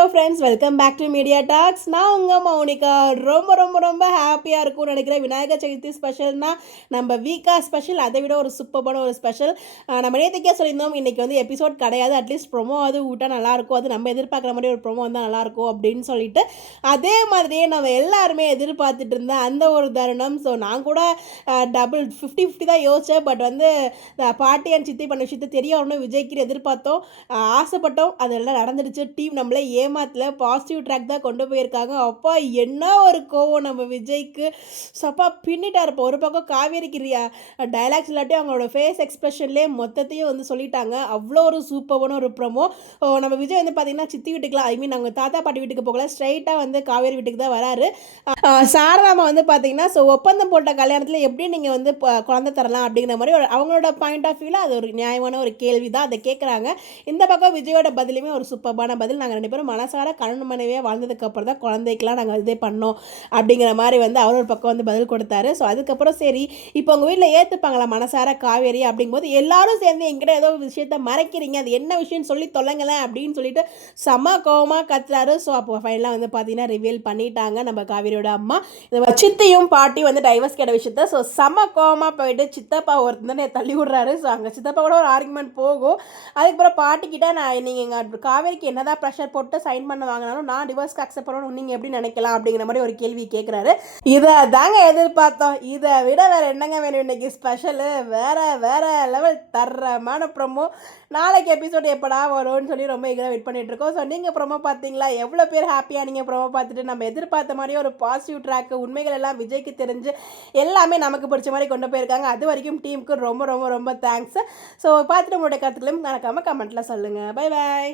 Hello friends, welcome back to media talks. நான் உங்கள் மௌனிகா. ரொம்ப ரொம்ப ரொம்ப ஹாப்பியாக இருக்கும்னு நினைக்கிறேன். விநாயகர் சதுர்த்தி ஸ்பெஷல்னால் நம்ம வீக்கா ஸ்பெஷல், அதை விட ஒரு சூப்பரான ஒரு ஸ்பெஷல். நம்ம நேற்றுக்கே சொல்லியிருந்தோம், இன்றைக்கி வந்து எபிசோட் கிடையாது, அட்லீஸ்ட் ப்ரொமோ அது விட்டால் நல்லாயிருக்கும், அது நம்ம எதிர்பார்க்குற மாதிரி ஒரு ப்ரொமோ வந்தால் நல்லாயிருக்கும் அப்படின்னு சொல்லிட்டு அதே மாதிரியே நம்ம எல்லாருமே எதிர்பார்த்துட்டு இருந்தேன் அந்த ஒரு தருணம். ஸோ நான் கூட டபுள் 50-50 தான் யோசித்தேன். பட் வந்து பாட்டி அண்ட் சித்தி பண்ண விஷயத்தை தெரிய வரணும் விஜய்க்கு எதிர்பார்த்தோம், ஆசைப்பட்டோம். அதெல்லாம் நடந்துடுச்சு. டீம் நம்மளே ஏமாத்தல, பாசிட்டிவ் ட்ராக் தான் கொண்டு போயிருக்காங்க. அப்பா என்ன ஒரு கோவம் நம்ம விஜய்க்கு, சப்பா பின்னிட்டார். இப்போ ஒரு பக்கம் காவேரிக்கு டைலாக்ஸ் இல்லாட்டி அவங்களோட ஃபேஸ் எக்ஸ்பிரஷன்லேயே மொத்தத்தையும் வந்து சொல்லிட்டாங்க. அவ்வளோ ஒரு சூப்பரான ஒரு ப்ரோமோ. நம்ம விஜய் வந்து பார்த்தீங்கன்னா சித்தி வீட்டுக்குலாம், ஐ மீன் அவங்க தாத்தா பாட்டி வீட்டுக்கு போகல, ஸ்ட்ரைட்டாக வந்து காவேரி வீட்டுக்கு தான் வராரு. சாரதாமா வந்து பார்த்தீங்கன்னா, ஸோ ஒப்பந்தம் போட்ட கல்யாணத்தில் எப்படி நீங்கள் வந்து குழந்தை தரலாம் அப்படிங்கிற மாதிரி ஒரு அவங்களோட பாயிண்ட் ஆஃப் வியூவில் அது ஒரு நியாயமான ஒரு கேள்வி தான், அதை கேட்குறாங்க. இந்த பக்கம் விஜயோட பதிலுமே ஒரு சூப்பரான பதில். நாங்கள் 2 பேரும் மனசார கணவன் மனைவியாக வாழ்ந்ததுக்கப்புறம் தான் குழந்தைக்கெலாம் நாங்கள் இதே பண்ணோம் அப்படிங்கிற மாதிரி வந்து அவர் ஒரு பக்கம் வந்து பதில் கொடுத்தாரு. ஸோ அதுக்கப்புறம் சரி, இப்போ உங்கள் வீட்டில் ஏற்றுப்பாங்களா மனசார காவேரி அப்படிங்கும்போது எல்லாரும் சேர்ந்து எங்கிட்ட ஏதோ விஷயத்த மறைக்கிறீங்க, அது என்ன விஷயம்னு சொல்லி தொலைங்களேன் அப்படின்னு சொல்லிட்டு செம கோவமாக கத்துறாரு. ஸோ அப்போ ஃபைனலாக வந்து பார்த்தீங்கன்னா ரிவீல் பண்ணிட்டாங்க நம்ம காவேரியோட அம்மா. இந்த சித்தையும் பாட்டி வந்து டைவர்ஸ் கேட்ட விஷயத்த ஸோ செம கோவமாக போயிட்டு சித்தப்பா ஒருத்தனை தள்ளி விடுறாரு. ஸோ அங்கே சித்தப்பா கூட ஒரு ஆர்குமெண்ட் போகும். அதுக்கப்புறம் பாட்டிக்கிட்ட நான் நீங்கள் எங்கள் காவேரிக்கு என்னதான் ப்ரெஷர் போட்டு சைன் பண்ண வாங்கினாலும் நான் டிவோர்ஸ்க்கு அக்செப்ட் பண்ணணும் நீங்கள் எப்படி நினைக்கலாம் அப்படிங்கிற மாதிரி ஒரு கேள்வி கேட்குறாரு. இதை தாங்க எதிர்பார்த்தோம். இதை விட வேறு என்னங்க வேணும் இன்னைக்கு ஸ்பெஷலு. வேற லெவல் தரமான ப்ரோமோ. நாளைக்கு எபிசோட் எப்படா வரும்னு சொல்லி ரொம்ப ஈகராக வெயிட் பண்ணிட்டு இருக்கோம். ஸோ நீங்கள் ப்ரோமோ பார்த்தீங்களா? எவ்வளோ பேர் ஹாப்பியாக நீங்கள் ப்ரோமோ பார்த்துட்டு நம்ம எதிர்பார்த்த மாதிரியே ஒரு பாசிட்டிவ் ட்ராக்கு, உண்மைகள் எல்லாம் விஜய்க்கு தெரிஞ்சு எல்லாமே நமக்கு பிடிச்ச மாதிரி கொண்டு போயிருக்காங்க. அது வரைக்கும் டீமுக்கு ரொம்ப ரொம்ப ரொம்ப தேங்க்ஸ். ஸோ பார்த்துட்டு உங்களுடைய கருத்துக்களையும் மறக்காமல் கமெண்ட்டில் சொல்லுங்கள். Bye bye.